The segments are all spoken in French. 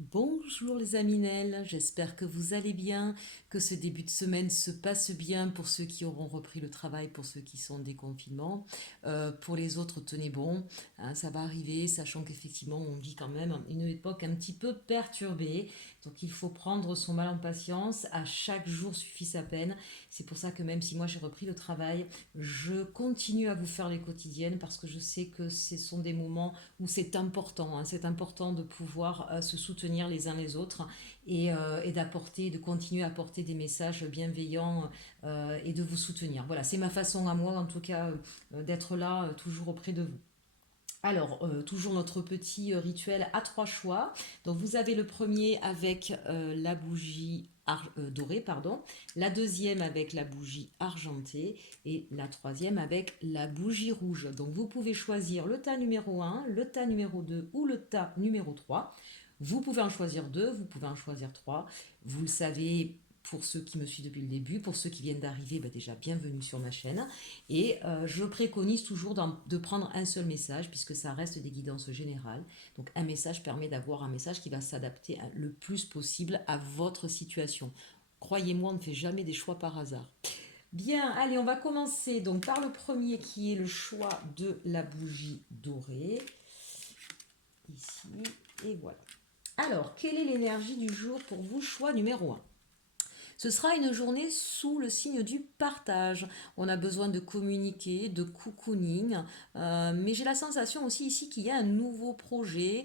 Bonjour les Aminelles, j'espère que vous allez bien, que ce début de semaine se passe bien pour ceux qui auront repris le travail, pour ceux qui sont en déconfinement. Pour les autres, tenez bon, hein, ça va arriver, sachant qu'effectivement on vit quand même une époque un petit peu perturbée. Donc il faut prendre son mal en patience, à chaque jour suffit sa peine. C'est pour ça que même si moi j'ai repris le travail, je continue à vous faire les quotidiennes parce que je sais que ce sont des moments où c'est important, hein, c'est important de pouvoir se soutenir les uns les autres et d'apporter, de continuer à apporter des messages bienveillants et de vous soutenir. Voilà, c'est ma façon à moi en tout cas d'être là toujours auprès de vous. Alors, toujours notre petit rituel à trois choix. Donc, vous avez le premier avec la bougie dorée, pardon, la deuxième avec la bougie argentée et la troisième avec la bougie rouge. Donc, vous pouvez choisir le tas numéro un, le tas numéro 2 ou le tas numéro 3. Vous pouvez en choisir deux, vous pouvez en choisir trois. Vous le savez, pour ceux qui me suivent depuis le début, pour ceux qui viennent d'arriver, bah déjà bienvenue sur ma chaîne. Et je préconise toujours de prendre un seul message, puisque ça reste des guidances générales. Donc un message permet d'avoir un message qui va s'adapter le plus possible à votre situation. Croyez-moi, on ne fait jamais des choix par hasard. Bien, allez, on va commencer donc par le premier qui est le choix de la bougie dorée. Ici, et voilà. Alors, quelle est l'énergie du jour pour vous? Choix numéro un. Ce sera une journée sous le signe du partage. On a besoin de communiquer, de cocooning, mais j'ai la sensation aussi ici qu'il y a un nouveau projet,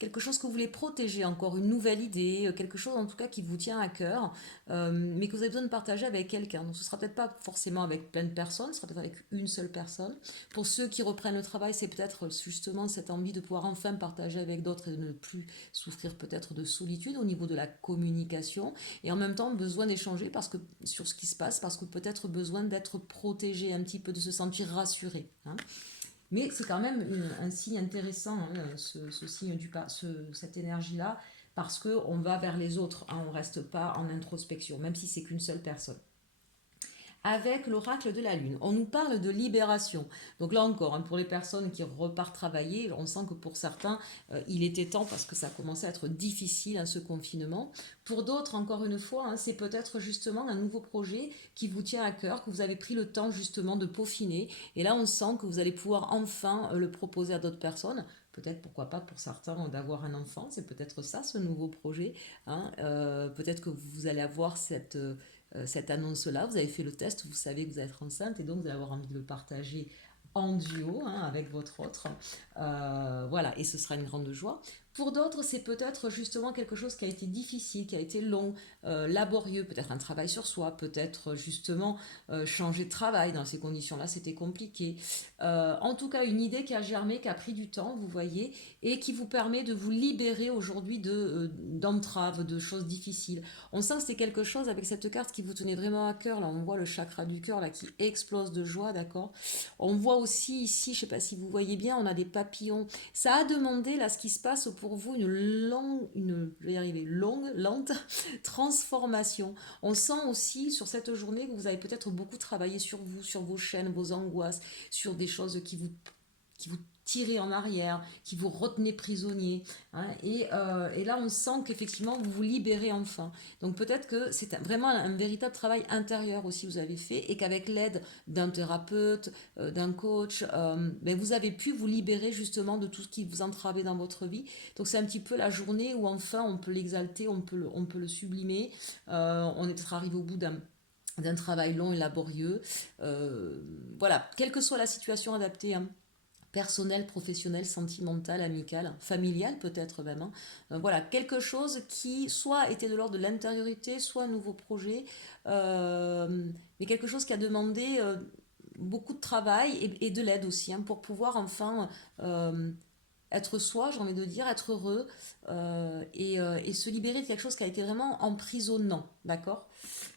quelque chose que vous voulez protéger encore, une nouvelle idée, quelque chose en tout cas qui vous tient à cœur, mais que vous avez besoin de partager avec quelqu'un. Donc ce sera peut-être pas forcément avec plein de personnes, ce sera peut-être avec une seule personne. Pour ceux qui reprennent le travail, c'est peut-être justement cette envie de pouvoir enfin partager avec d'autres et de ne plus souffrir peut-être de solitude au niveau de la communication et en même temps besoin d'échanger parce que sur ce qui se passe, parce que peut-être besoin d'être protégé un petit peu, de se sentir rassuré, hein. Mais c'est quand même un signe intéressant, hein, ce signe cette énergie-là, parce qu'on va vers les autres, hein, on ne reste pas en introspection, même si c'est qu'une seule personne avec l'oracle de la Lune. On nous parle de libération. Donc là encore, hein, pour les personnes qui repartent travailler, on sent que pour certains, il était temps parce que ça commençait à être difficile, hein, ce confinement. Pour d'autres, encore une fois, hein, c'est peut-être justement un nouveau projet qui vous tient à cœur, que vous avez pris le temps justement de peaufiner. Et là, on sent que vous allez pouvoir enfin le proposer à d'autres personnes. Peut-être, pourquoi pas, pour certains, d'avoir un enfant. C'est peut-être ça, ce nouveau projet, hein. Peut-être que vous allez avoir cette annonce-là, vous avez fait le test, vous savez que vous allez être enceinte et donc vous allez avoir envie de le partager en duo, hein, avec votre autre. Voilà, et ce sera une grande joie. Pour d'autres, c'est peut-être justement quelque chose qui a été difficile, qui a été long, laborieux, peut-être un travail sur soi, peut-être justement changer de travail dans ces conditions-là, c'était compliqué. En tout cas, une idée qui a germé, qui a pris du temps, vous voyez, et qui vous permet de vous libérer aujourd'hui d'entraves, de choses difficiles. On sent que c'est quelque chose avec cette carte qui vous tenait vraiment à cœur. Là, on voit le chakra du cœur là qui explose de joie, d'accord. On voit aussi ici, je sais pas si vous voyez bien, on a des papillons. Ça a demandé là ce qui se passe pour vous je vais y arriver, longue, lente transformation. On sent aussi sur cette journée que vous avez peut-être beaucoup travaillé sur vous, sur vos chaînes, vos angoisses, sur des choses qui vous tirez en arrière, qui vous retenez prisonnier, hein. Et là, on sent qu'effectivement, vous vous libérez enfin. Donc peut-être que c'est vraiment un véritable travail intérieur aussi que vous avez fait et qu'avec l'aide d'un thérapeute, d'un coach, ben, vous avez pu vous libérer justement de tout ce qui vous entravait dans votre vie. Donc c'est un petit peu la journée où enfin on peut l'exalter, on peut le sublimer. On est peut-être arrivé au bout d'un travail long et laborieux. Voilà, quelle que soit la situation adaptée, hein, personnel, professionnel, sentimental, amical, familial peut-être même, hein. Voilà, quelque chose qui soit était de l'ordre de l'intériorité, soit un nouveau projet, mais quelque chose qui a demandé beaucoup de travail et de l'aide aussi, hein, pour pouvoir enfin être soi, j'ai envie de dire, être heureux et se libérer de quelque chose qui a été vraiment emprisonnant. d'accord?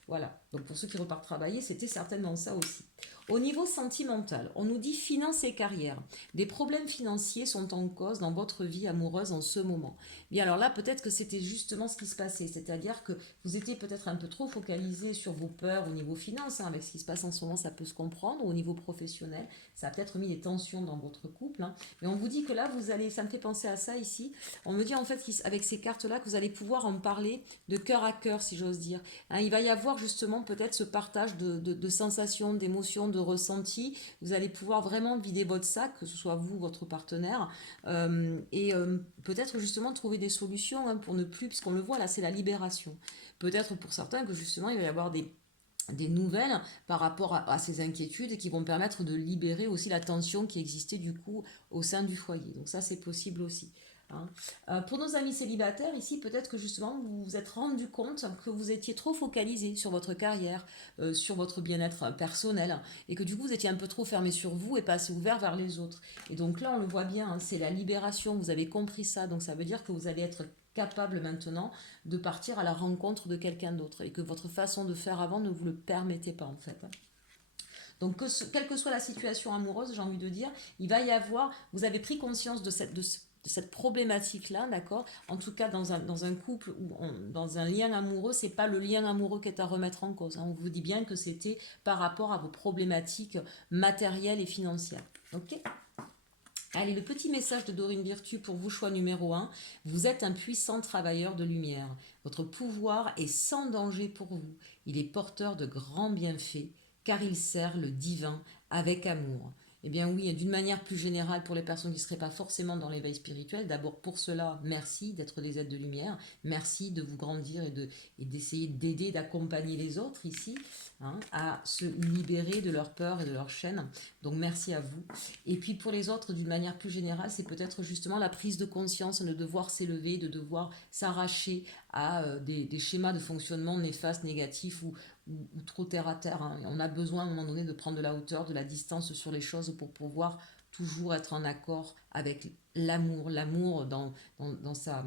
Voilà, donc pour ceux qui repartent travailler, c'était certainement ça aussi. Au niveau sentimental, on nous dit finance et carrière. Des problèmes financiers sont en cause dans votre vie amoureuse en ce moment. Bien alors là, peut-être que c'était justement ce qui se passait, c'est-à-dire que vous étiez peut-être un peu trop focalisé sur vos peurs au niveau finance, hein, avec ce qui se passe en ce moment, ça peut se comprendre, au niveau professionnel, ça a peut-être mis des tensions dans votre couple, hein. Mais on vous dit que là, vous allez, ça me fait penser à ça ici, on me dit en fait avec ces cartes-là que vous allez pouvoir en parler de cœur à cœur, si j'ose dire. Hein, il va y avoir justement peut-être ce partage de sensations, d'émotions, de ressentis. Vous allez pouvoir vraiment vider votre sac, que ce soit vous, votre partenaire, peut-être justement trouver des solutions, hein, pour ne plus, puisqu'on le voit là, c'est la libération. Peut-être pour certains que justement il va y avoir des nouvelles par rapport à ces inquiétudes qui vont permettre de libérer aussi la tension qui existait du coup au sein du foyer. Donc ça c'est possible aussi. Hein. Pour nos amis célibataires, ici, peut-être que justement vous vous êtes rendu compte que vous étiez trop focalisé sur votre carrière, sur votre bien-être personnel, et que du coup vous étiez un peu trop fermé sur vous et pas assez ouvert vers les autres. Et donc là, on le voit bien, hein, c'est la libération, vous avez compris ça, donc ça veut dire que vous allez être capable maintenant de partir à la rencontre de quelqu'un d'autre et que votre façon de faire avant ne vous le permettait pas en fait. Donc, quelle que soit la situation amoureuse, j'ai envie de dire, il va y avoir, vous avez pris conscience de cette problématique-là, d'accord? En tout cas, dans un couple ou dans un lien amoureux, c'est pas le lien amoureux qui est à remettre en cause, hein. On vous dit bien que c'était par rapport à vos problématiques matérielles et financières. Ok? Allez, le petit message de Dorine Virtue pour vous, choix numéro un. Vous êtes un puissant travailleur de lumière. Votre pouvoir est sans danger pour vous. Il est porteur de grands bienfaits, car il sert le divin avec amour. Eh bien oui, d'une manière plus générale pour les personnes qui ne seraient pas forcément dans l'éveil spirituel, d'abord pour cela, merci d'être des êtres de lumière, merci de vous grandir et d'essayer d'aider, d'accompagner les autres ici, hein, à se libérer de leur peur et de leur chaîne. Donc merci à vous. Et puis pour les autres, d'une manière plus générale, c'est peut-être justement la prise de conscience de devoir s'élever, de devoir s'arracher à des schémas de fonctionnement néfastes, négatifs ou trop terre à terre, hein. On a besoin à un moment donné de prendre de la hauteur, de la distance sur les choses pour pouvoir toujours être en accord avec l'amour, l'amour dans sa...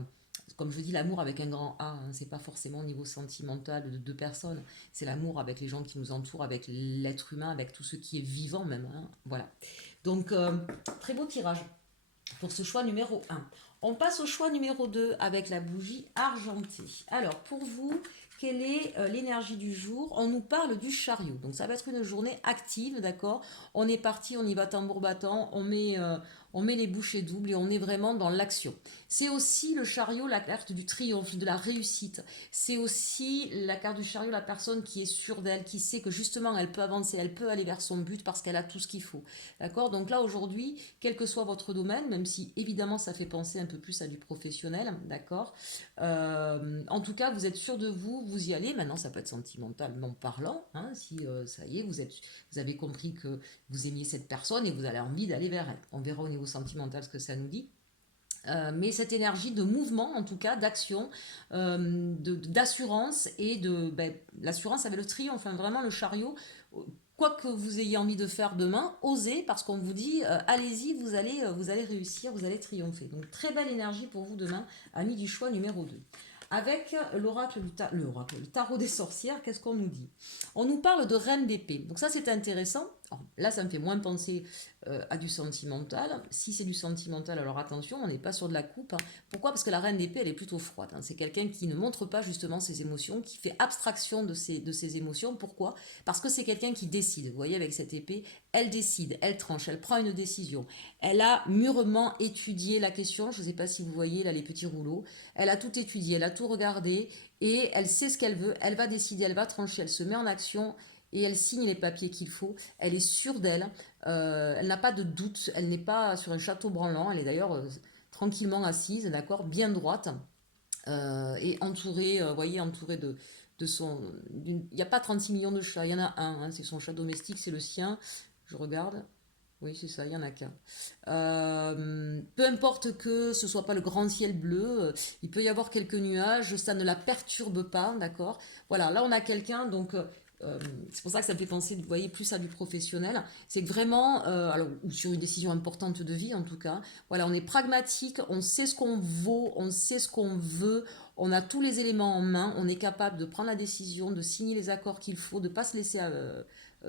Comme je dis, l'amour avec un grand A, hein, c'est pas forcément au niveau sentimental de deux personnes, c'est l'amour avec les gens qui nous entourent, avec l'être humain, avec tout ce qui est vivant même, hein. Voilà. Donc, très beau tirage pour ce choix numéro un. On passe au choix numéro 2 avec la bougie argentée. Alors, pour vous, quelle est l'énergie du jour? On nous parle du chariot. Donc, ça va être une journée active, d'accord? On est parti, on y va tambour battant, on met les bouchées doubles et on est vraiment dans l'action. C'est aussi le chariot, la carte du triomphe, de la réussite. C'est aussi la carte du chariot, la personne qui est sûre d'elle, qui sait que justement elle peut avancer, elle peut aller vers son but parce qu'elle a tout ce qu'il faut. D'accord? Donc là, aujourd'hui, quel que soit votre domaine, même si évidemment ça fait penser un peu plus à du professionnel, d'accord? En tout cas, vous êtes sûr de vous, vous y allez. Maintenant, ça peut être sentimentalement parlant, hein, si ça y est, vous avez compris que vous aimiez cette personne et vous avez envie d'aller vers elle. On verra au niveau sentimental ce que ça nous dit. Mais cette énergie de mouvement, en tout cas, d'action, d'assurance et l'assurance avec le triomphe, enfin, vraiment le chariot. Quoi que vous ayez envie de faire demain, osez parce qu'on vous dit allez-y, vous allez réussir, vous allez triompher. Donc très belle énergie pour vous demain, amis du choix numéro 2. Avec le tarot des sorcières, qu'est-ce qu'on nous dit? On nous parle de reine d'épée. Donc ça c'est intéressant. Alors, là ça me fait moins penser à du sentimental. Si c'est du sentimental, alors attention, on n'est pas sur de la coupe, hein. Pourquoi? Parce que la reine d'épée, elle est plutôt froide, hein. C'est quelqu'un qui ne montre pas justement ses émotions, qui fait abstraction de ses émotions. Pourquoi? Parce que c'est quelqu'un qui décide. Vous voyez, avec cette épée, elle décide, elle tranche, elle prend une décision. Elle a mûrement étudié la question. Je ne sais pas si vous voyez là les petits rouleaux. Elle a tout étudié, elle a tout regardé et elle sait ce qu'elle veut. Elle va décider, elle va trancher, elle se met en action et elle signe les papiers qu'il faut. Elle est sûre d'elle. Elle n'a pas de doute. Elle n'est pas sur un château branlant. Elle est d'ailleurs tranquillement assise, d'accord, bien droite et entourée, voyez, entourée de son. Il n'y a pas 36 millions de chats. Il y en a un. Hein, c'est son chat domestique, c'est le sien. Je regarde. Oui, c'est ça, il y en a qu'un. Peu importe que ce soit pas le grand ciel bleu, il peut y avoir quelques nuages, ça ne la perturbe pas, d'accord? Voilà, là on a quelqu'un, donc c'est pour ça que ça me fait penser, vous voyez, plus à du professionnel. C'est que vraiment, alors, ou sur une décision importante de vie en tout cas, voilà, on est pragmatique, on sait ce qu'on vaut, on sait ce qu'on veut, on a tous les éléments en main, on est capable de prendre la décision, de signer les accords qu'il faut, de ne pas se laisser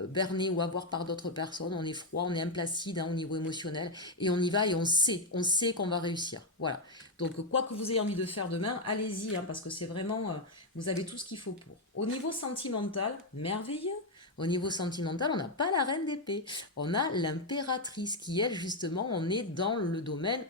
berner ou avoir par d'autres personnes. On est froid, on est implacide au niveau émotionnel et on y va et on sait qu'on va réussir. Voilà. Donc, quoi que vous ayez envie de faire demain, allez-y, parce que c'est vraiment, vous avez tout ce qu'il faut pour. Au niveau sentimental, merveilleux. Au niveau sentimental, on n'a pas la reine d'épée. On a l'impératrice qui, elle, justement, on est dans le domaine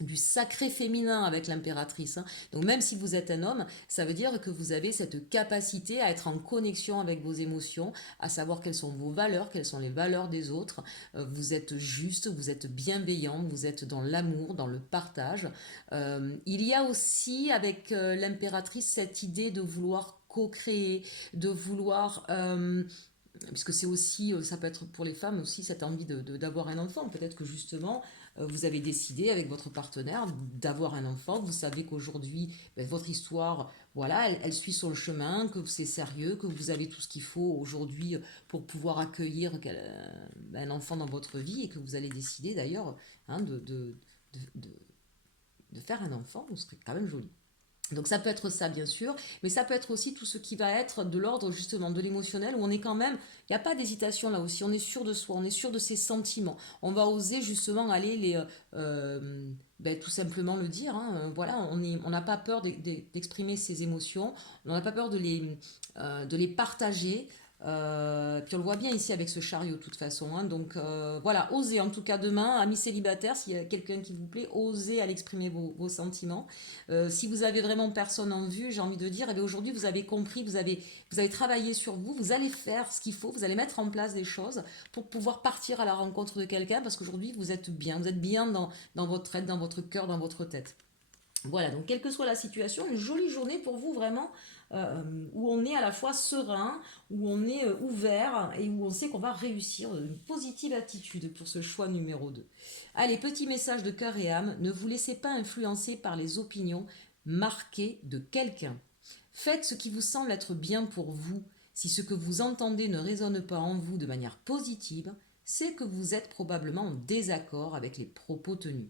du sacré féminin avec l'impératrice. Donc même si vous êtes un homme, ça veut dire que vous avez cette capacité à être en connexion avec vos émotions, à savoir quelles sont vos valeurs, quelles sont les valeurs des autres. Vous êtes juste, vous êtes bienveillant, vous êtes dans l'amour, dans le partage. Il y a aussi avec l'impératrice cette idée de vouloir co-créer, de vouloir puisque c'est aussi, ça peut être pour les femmes aussi cette envie d'avoir un enfant. Peut-être que justement, vous avez décidé avec votre partenaire d'avoir un enfant. Vous savez qu'aujourd'hui, ben, votre histoire, voilà, elle suit son chemin, que c'est sérieux, que vous avez tout ce qu'il faut aujourd'hui pour pouvoir accueillir un enfant dans votre vie et que vous allez décider d'ailleurs de, de, de faire un enfant. Ce serait quand même joli. Donc ça peut être ça bien sûr, mais ça peut être aussi tout ce qui va être de l'ordre justement de l'émotionnel où on est quand même, il n'y a pas d'hésitation là aussi, on est sûr de soi, on est sûr de ses sentiments, on va oser justement aller tout simplement le dire, voilà, on n'a pas peur d'exprimer ses émotions, on n'a pas peur de les partager. Puis on le voit bien ici avec ce chariot de toute façon. Donc voilà, osez en tout cas demain, amis célibataires, s'il y a quelqu'un qui vous plaît, osez aller exprimer vos sentiments. Si vous avez vraiment personne en vue, j'ai envie de dire, eh bien, aujourd'hui vous avez compris, vous avez travaillé sur vous, vous allez faire ce qu'il faut, vous allez mettre en place des choses pour pouvoir partir à la rencontre de quelqu'un parce qu'aujourd'hui vous êtes bien dans votre tête, dans votre cœur, dans votre tête. Voilà, donc quelle que soit la situation, une jolie journée pour vous vraiment, où on est à la fois serein, où on est ouvert et où on sait qu'on va réussir, une positive attitude pour ce choix numéro 2. Allez, petit message de cœur et âme, ne vous laissez pas influencer par les opinions marquées de quelqu'un. Faites ce qui vous semble être bien pour vous. Si ce que vous entendez ne résonne pas en vous de manière positive, c'est que vous êtes probablement en désaccord avec les propos tenus.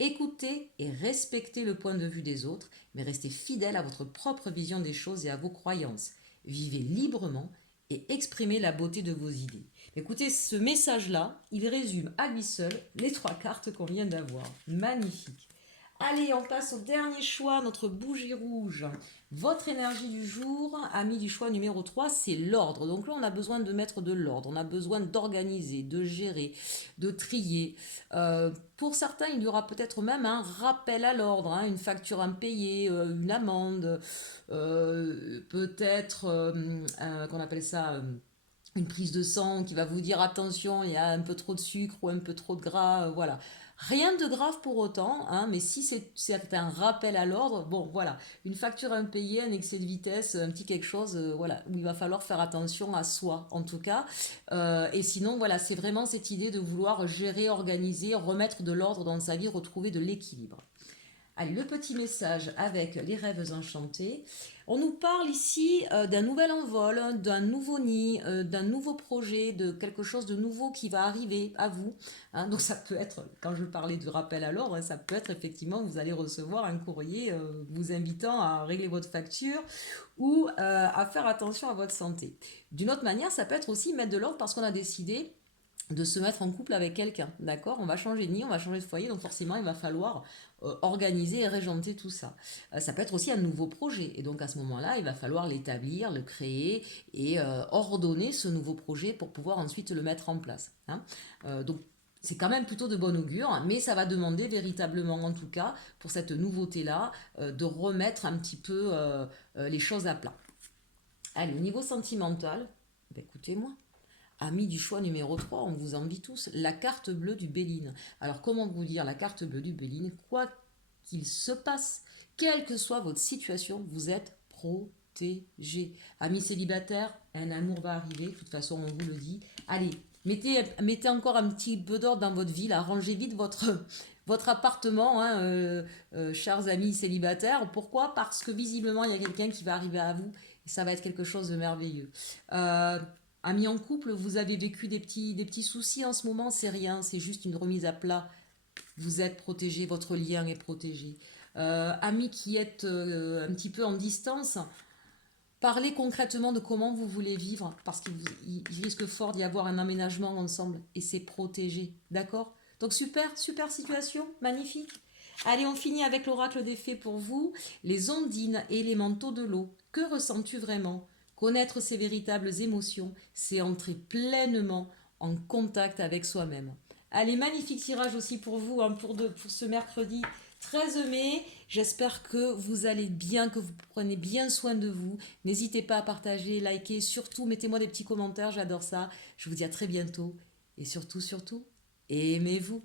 Écoutez et respectez le point de vue des autres, mais restez fidèle à votre propre vision des choses et à vos croyances. Vivez librement et exprimez la beauté de vos idées. Écoutez, ce message-là, il résume à lui seul les 3 cartes qu'on vient d'avoir. Magnifique. Allez, on passe au dernier choix, notre bougie rouge. Votre énergie du jour, ami du choix numéro 3, c'est l'ordre. Donc là, on a besoin de mettre de l'ordre, on a besoin d'organiser, de gérer, de trier. Pour certains, il y aura peut-être même un rappel à l'ordre, une facture impayée, une amende, peut-être, qu'on appelle ça une prise de sang qui va vous dire attention, il y a un peu trop de sucre ou un peu trop de gras, voilà. Rien de grave pour autant, mais si c'est un rappel à l'ordre, bon voilà, une facture impayée, un excès de vitesse, un petit quelque chose, voilà, où il va falloir faire attention à soi en tout cas. Et sinon, voilà, c'est vraiment cette idée de vouloir gérer, organiser, remettre de l'ordre dans sa vie, retrouver de l'équilibre. Allez, le petit message avec les rêves enchantés. On nous parle ici d'un nouvel envol, d'un nouveau nid, d'un nouveau projet, de quelque chose de nouveau qui va arriver à vous. Donc ça peut être, quand je parlais de rappel à l'ordre, ça peut être effectivement, vous allez recevoir un courrier vous invitant à régler votre facture ou à faire attention à votre santé. D'une autre manière, ça peut être aussi mettre de l'ordre parce qu'on a décidé de se mettre en couple avec quelqu'un, d'accord? On va changer de nid, on va changer de foyer, donc forcément il va falloir organiser et régenter tout ça. Ça peut être aussi un nouveau projet, et donc à ce moment-là, il va falloir l'établir, le créer et ordonner ce nouveau projet pour pouvoir ensuite le mettre en place. Donc c'est quand même plutôt de bon augure, mais ça va demander véritablement, en tout cas, pour cette nouveauté-là, de remettre un petit peu les choses à plat. Allez, au niveau sentimental, écoutez-moi. Amis du choix numéro 3, on vous envie tous, la carte bleue du Béline. Alors comment vous dire la carte bleue du Béline? Quoi qu'il se passe, quelle que soit votre situation, vous êtes protégé. Amis célibataires, un amour va arriver, de toute façon on vous le dit. Allez, mettez encore un petit peu d'ordre dans votre vie, là, rangez vite votre appartement, chers amis célibataires. Pourquoi? Parce que visiblement il y a quelqu'un qui va arriver à vous Et ça va être quelque chose de merveilleux. Euh, Amis en couple, vous avez vécu des petits soucis en ce moment, c'est rien, c'est juste une remise à plat. Vous êtes protégé, votre lien est protégé. Amis qui êtes un petit peu en distance, parlez concrètement de comment vous voulez vivre, parce qu'il risque fort d'y avoir un aménagement ensemble, et c'est protégé, d'accord? Donc super, super situation, magnifique. Allez, on finit avec l'oracle des fées pour vous. Les ondines et les manteaux de l'eau. Que ressens-tu vraiment? Connaître ses véritables émotions, c'est entrer pleinement en contact avec soi-même. Allez, magnifique tirage aussi pour vous, hein, pour ce mercredi 13 mai. J'espère que vous allez bien, que vous prenez bien soin de vous. N'hésitez pas à partager, liker, surtout mettez-moi des petits commentaires, j'adore ça. Je vous dis à très bientôt. Et surtout, surtout, aimez-vous.